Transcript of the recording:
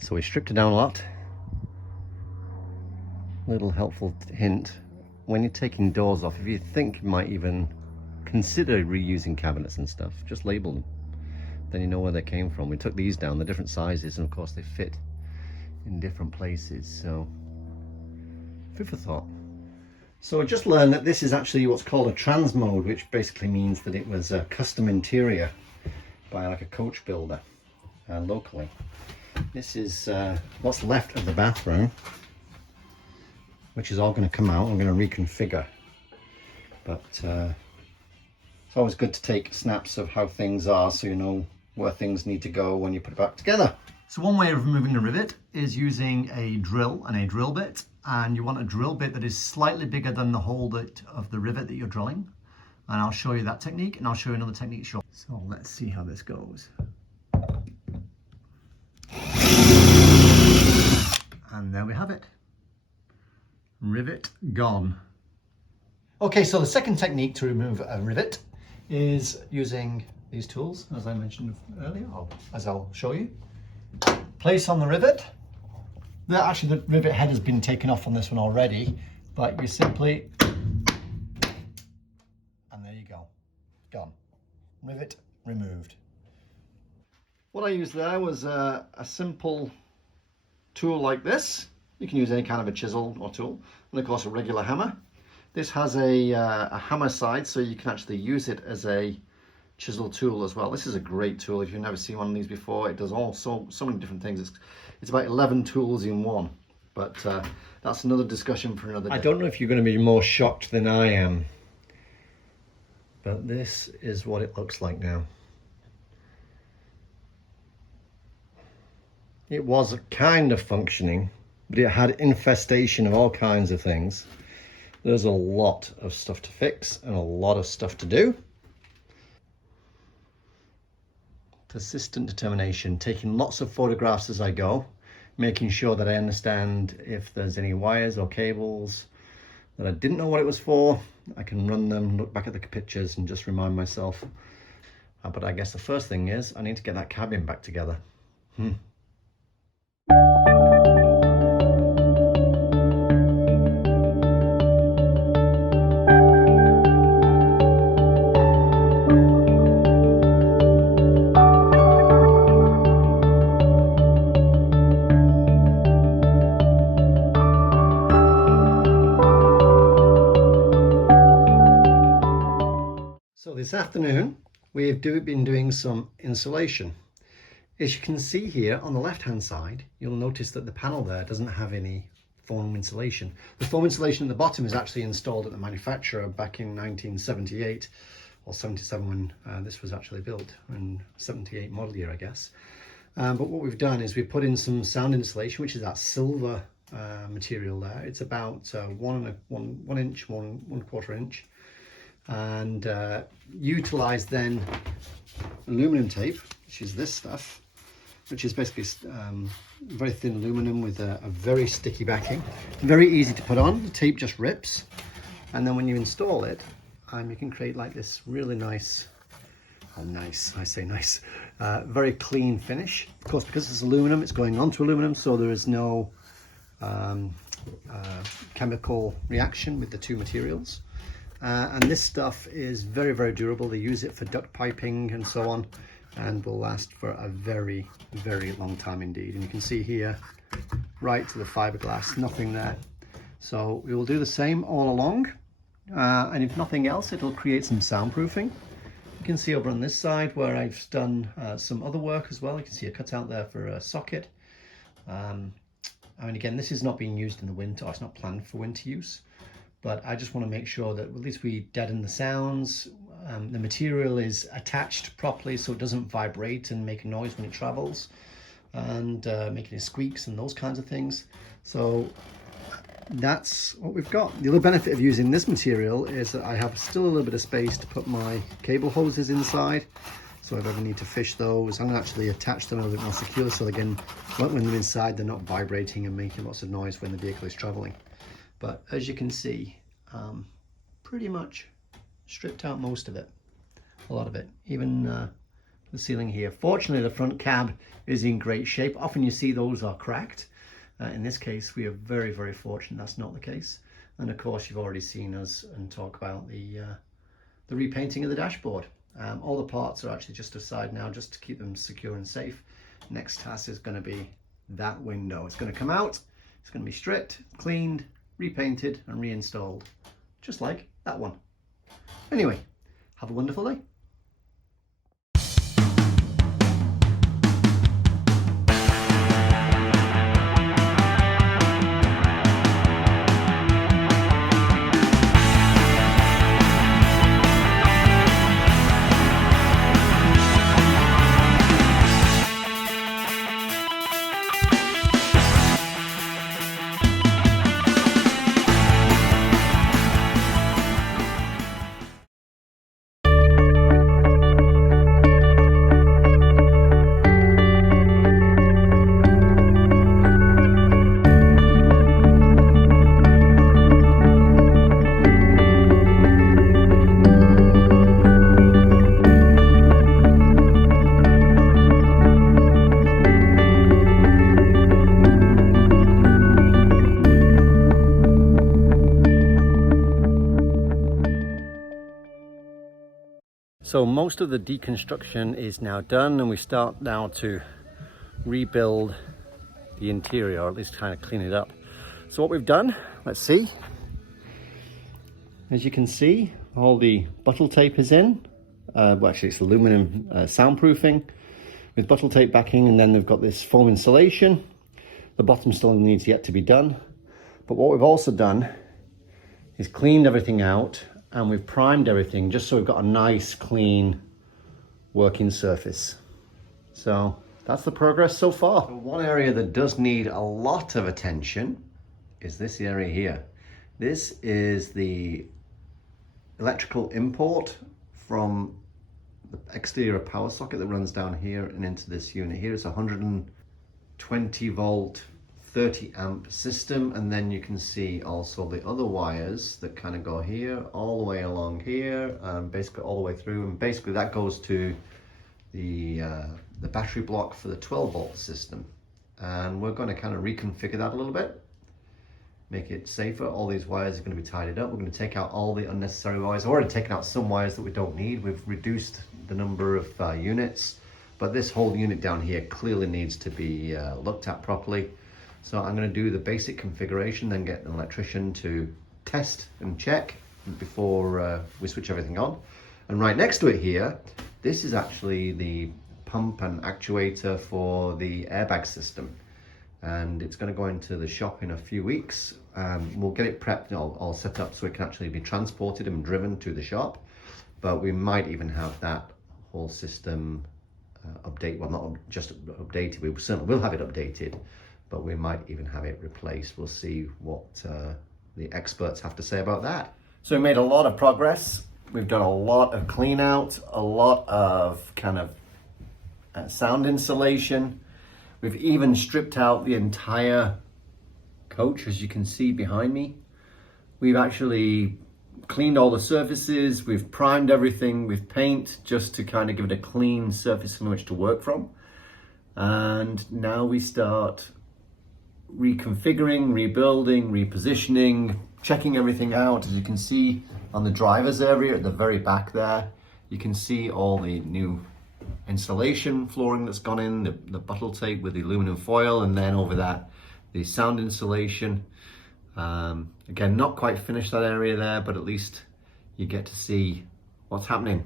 So we stripped it down a lot. Little helpful hint, when you're taking doors off, if you think you might even consider reusing cabinets and stuff, just label them. Then you know where they came from. We took these down, they're different sizes, and of course they fit in different places, so food for thought. So I just learned that this is actually what's called a Transmode, which basically means that it was a custom interior by like a coach builder locally. This is what's left of the bathroom, which is all going to come out. I'm going to reconfigure, but it's always good to take snaps of how things are so you know where things need to go when you put it back together. So one way of removing the rivet is using a drill and a drill bit, and you want a drill bit that is slightly bigger than the hole of the rivet that you're drilling, and I'll show you that technique, and I'll show you another technique shortly. So let's see how this goes. And there we have it. Rivet gone. Okay, so the second technique to remove a rivet is using these tools, as I mentioned earlier, or as I'll show you. Place on the rivet. Actually, the rivet head has been taken off on this one already, but you simply, and there you go, gone. Rivet removed. What I used there was a simple tool like this. You can use any kind of a chisel or tool, and of course a regular hammer. This has a hammer side, so you can actually use it as a chisel tool as well. This is a great tool. If you've never seen one of these before, it does so many different things. It's about 11 tools in one, but that's another discussion for another day. I don't know if you're going to be more shocked than I am, but this is what it looks like now. It was kind of functioning, but it had infestation of all kinds of things. There's a lot of stuff to fix and a lot of stuff to do. Persistent determination, taking lots of photographs as I go, making sure that I understand if there's any wires or cables that I didn't know what it was for. I can run them, look back at the pictures and just remind myself. But I guess the first thing is I need to get that cabin back together. So this afternoon we've been doing some insulation. As you can see here on the left hand side, you'll notice that the panel there doesn't have any foam insulation. The foam insulation at the bottom is actually installed at the manufacturer back in 1978 or 77 when this was actually built, in 78 model year I guess. But what we've done is we've put in some sound insulation, which is that silver material there. It's about 1 inch, 1/4 inch, and utilize then aluminum tape, which is this stuff, which is basically very thin aluminum with a very sticky backing. Very easy to put on. The tape just rips, and then when you install it, you can create like this really nice, I say nice, very clean finish. Of course, because it's aluminum, it's going onto aluminum, so there is no chemical reaction with the two materials. And this stuff is very, very durable. They use it for duct piping and so on, and will last for a very, very long time indeed. And you can see here, right to the fiberglass, nothing there. So we will do the same all along. And if nothing else, it'll create some soundproofing. You can see over on this side where I've done some other work as well. You can see a cutout there for a socket. I mean, again, this is not being used in the winter, or it's not planned for winter use. But I just want to make sure that at least we deaden the sounds. The material is attached properly so it doesn't vibrate and make a noise when it travels, and making it squeaks and those kinds of things. So that's what we've got. The other benefit of using this material is that I have still a little bit of space to put my cable hoses inside. So if I ever need to fish those, I'm going to actually attach them a little bit more securely, so again, when they're inside, they're not vibrating and making lots of noise when the vehicle is traveling. But as you can see, pretty much stripped out most of it, a lot of it. Even the ceiling here. Fortunately, the front cab is in great shape. Often you see those are cracked. In this case, we are very, very fortunate that's not the case. And of course, you've already seen us and talk about the repainting of the dashboard. All the parts are actually just aside now, just to keep them secure and safe. Next task is going to be that window. It's going to come out, it's going to be stripped, cleaned, repainted and reinstalled, just like that one. Anyway, have a wonderful day. So most of the deconstruction is now done, and we start now to rebuild the interior, or at least kind of clean it up. So what we've done, let's see. As you can see, all the bottle tape is in. Well, actually it's aluminum soundproofing with bottle tape backing, and then they've got this foam insulation. The bottom still needs yet to be done. But what we've also done is cleaned everything out, and we've primed everything just so we've got a nice clean working surface. So that's the progress so far. So one area that does need a lot of attention is this area here. This is the electrical import from the exterior power socket that runs down here and into this unit here. It's a 120 volt 30 amp system, and then you can see also the other wires that kind of go here all the way along here, basically all the way through, and basically that goes to the battery block for the 12 volt system. And we're going to kind of reconfigure that a little bit, make it safer. All these wires are going to be tidied up. We're going to take out all the unnecessary wires. I've already taken out some wires that we don't need. We've reduced the number of units, but this whole unit down here clearly needs to be looked at properly. So I'm going to do the basic configuration, then get an electrician to test and check before we switch everything on. And right next to it here, this is actually the pump and actuator for the airbag system. And it's going to go into the shop in a few weeks. We'll get it prepped, all set up so it can actually be transported and driven to the shop. But we might even have that whole system update, well, not just updated, we certainly will have it updated, but we might even have it replaced. We'll see what the experts have to say about that. So we made a lot of progress. We've done a lot of clean out, a lot of kind of sound insulation. We've even stripped out the entire coach, as you can see behind me. We've actually cleaned all the surfaces, we've primed everything with paint just to kind of give it a clean surface on which to work from. And now we start reconfiguring, rebuilding, repositioning, checking everything out. As you can see on the driver's area at the very back there, you can see all the new insulation flooring that's gone in, the bottle tape with the aluminum foil, and then over that the sound insulation. Again, not quite finished that area there, but at least you get to see what's happening.